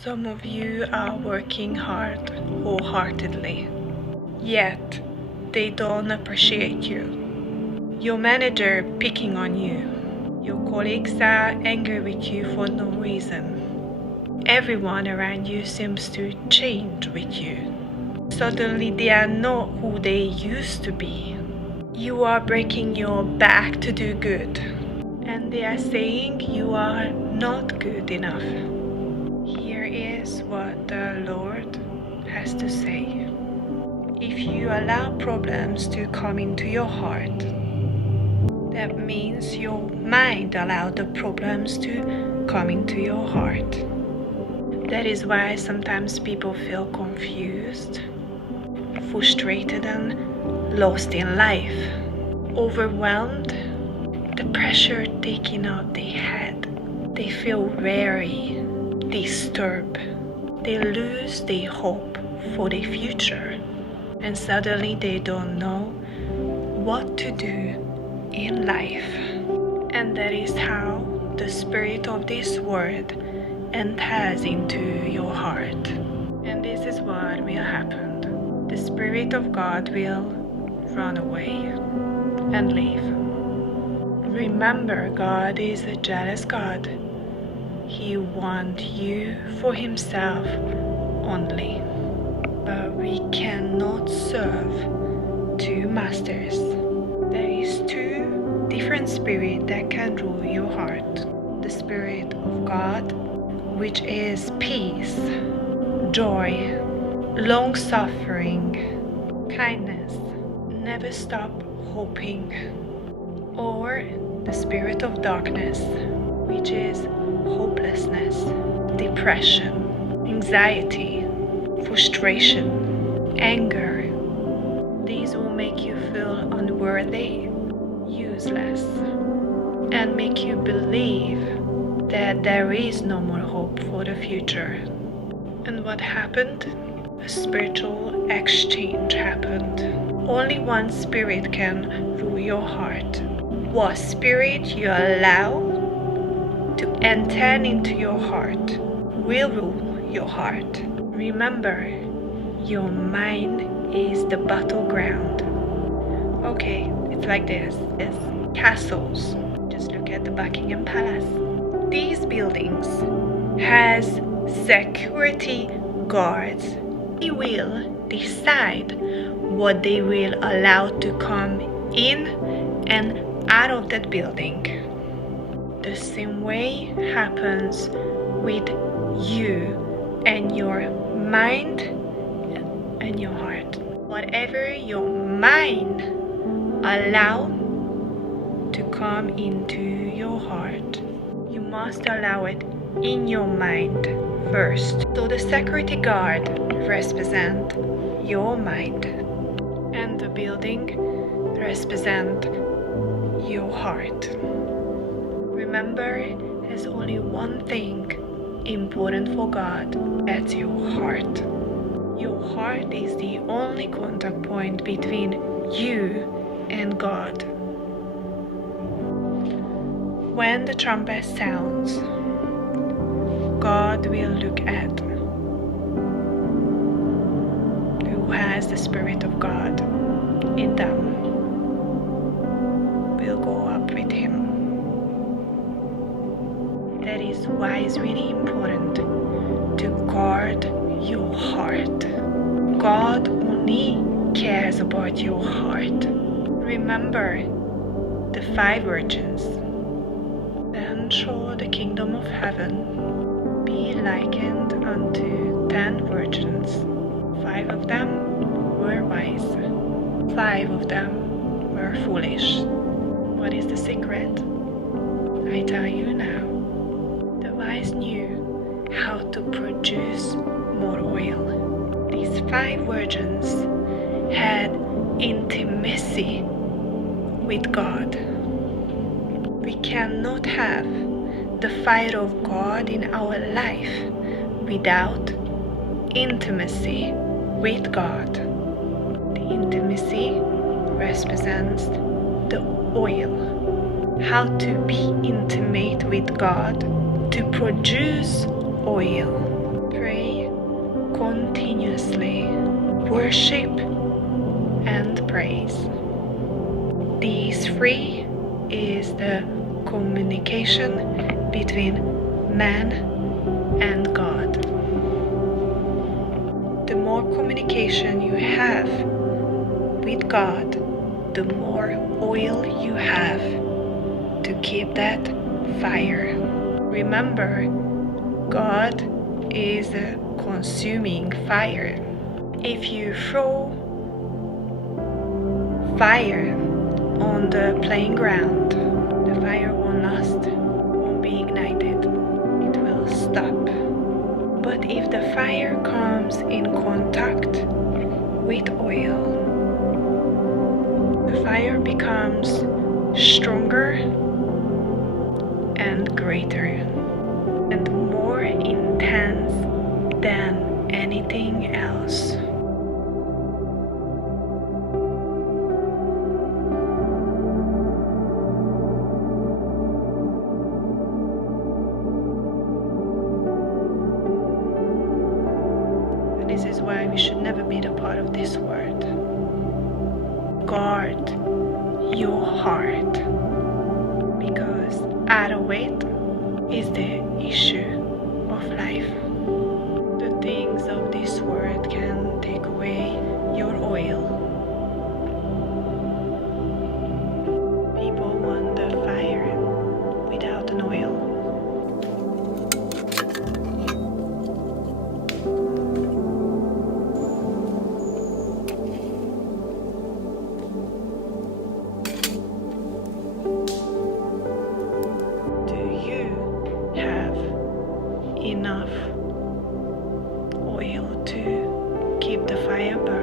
Some of you are working hard wholeheartedly, yet they don't appreciate you. Your manager picking on you. Your colleagues are angry with you for no reason. Everyone around you seems to change with you. Suddenly they are not who they used to be. You are breaking your back to do good, and they are saying you are not good enough. Here is what the Lord has to say. If you allow problems to come into your heart, that means your mind allowed the problems to come into your heart. That is why sometimes people feel confused, frustrated, and lost in life, overwhelmed, the pressure taking out their head. They feel weary, disturbed. They lose their hope for their future, and suddenly they don't know what to do in life. And that is how the spirit of this word enters into your heart. And this is what will happen. The Spirit of God will run away and leave. Remember, God is a jealous God. He wants you for himself only. But we cannot serve two masters. There is two different spirits that can rule your heart. The Spirit of God, which is peace, joy, long-suffering, kindness, never stop hoping. Or the spirit of darkness, which is hopelessness, depression, anxiety, frustration, anger. These will make you feel unworthy, useless, and make you believe that there is no more hope for the future. And what happened? A spiritual exchange happened. Only one spirit can rule your heart. What spirit you allow to enter into your heart will rule your heart. Remember, your mind is the battleground. Okay, it's like this. It's castles. Just look at the Buckingham Palace. These buildings has security guards. They will decide what they will allow to come in and out of that building. The same way happens with you and your mind and your heart. Whatever your mind allow to come into your heart, you must allow it in your mind first. So the security guard represent your mind, and the building represent your heart. Remember, there's only one thing important for God, that's your heart. Your heart is the only contact point between you and God. When the trumpet sounds, God will look at who has the Spirit of God in them. Will go up with him. That is why it's really important to guard your heart. God only cares about your heart. Remember the 5 virgins. Then shall the kingdom of heaven be likened unto 10 virgins. 5 of them were wise, 5 of them were foolish. What is the secret? I tell you now. The wise knew how to produce more oil. These 5 virgins had intimacy with God. We cannot have the fire of God in our life without intimacy with God. The intimacy represents the oil. How to be intimate with God to produce oil. continuously worship and praise. These three is the communication between man and God. The more communication you have with God, the more oil you have to keep that fire. Remember, God is a consuming fire. If you throw fire on the playing ground, the fire won't last, won't be ignited, it will stop. But if the fire comes in contact with oil, the fire becomes stronger and greater and more intense than anything else. And this is why we should never be the part of this world. Guard your heart, because out of it is the issue of life. The things of this world can take away your oil. People want the fire without an oil. Enough oil to keep the fire burning.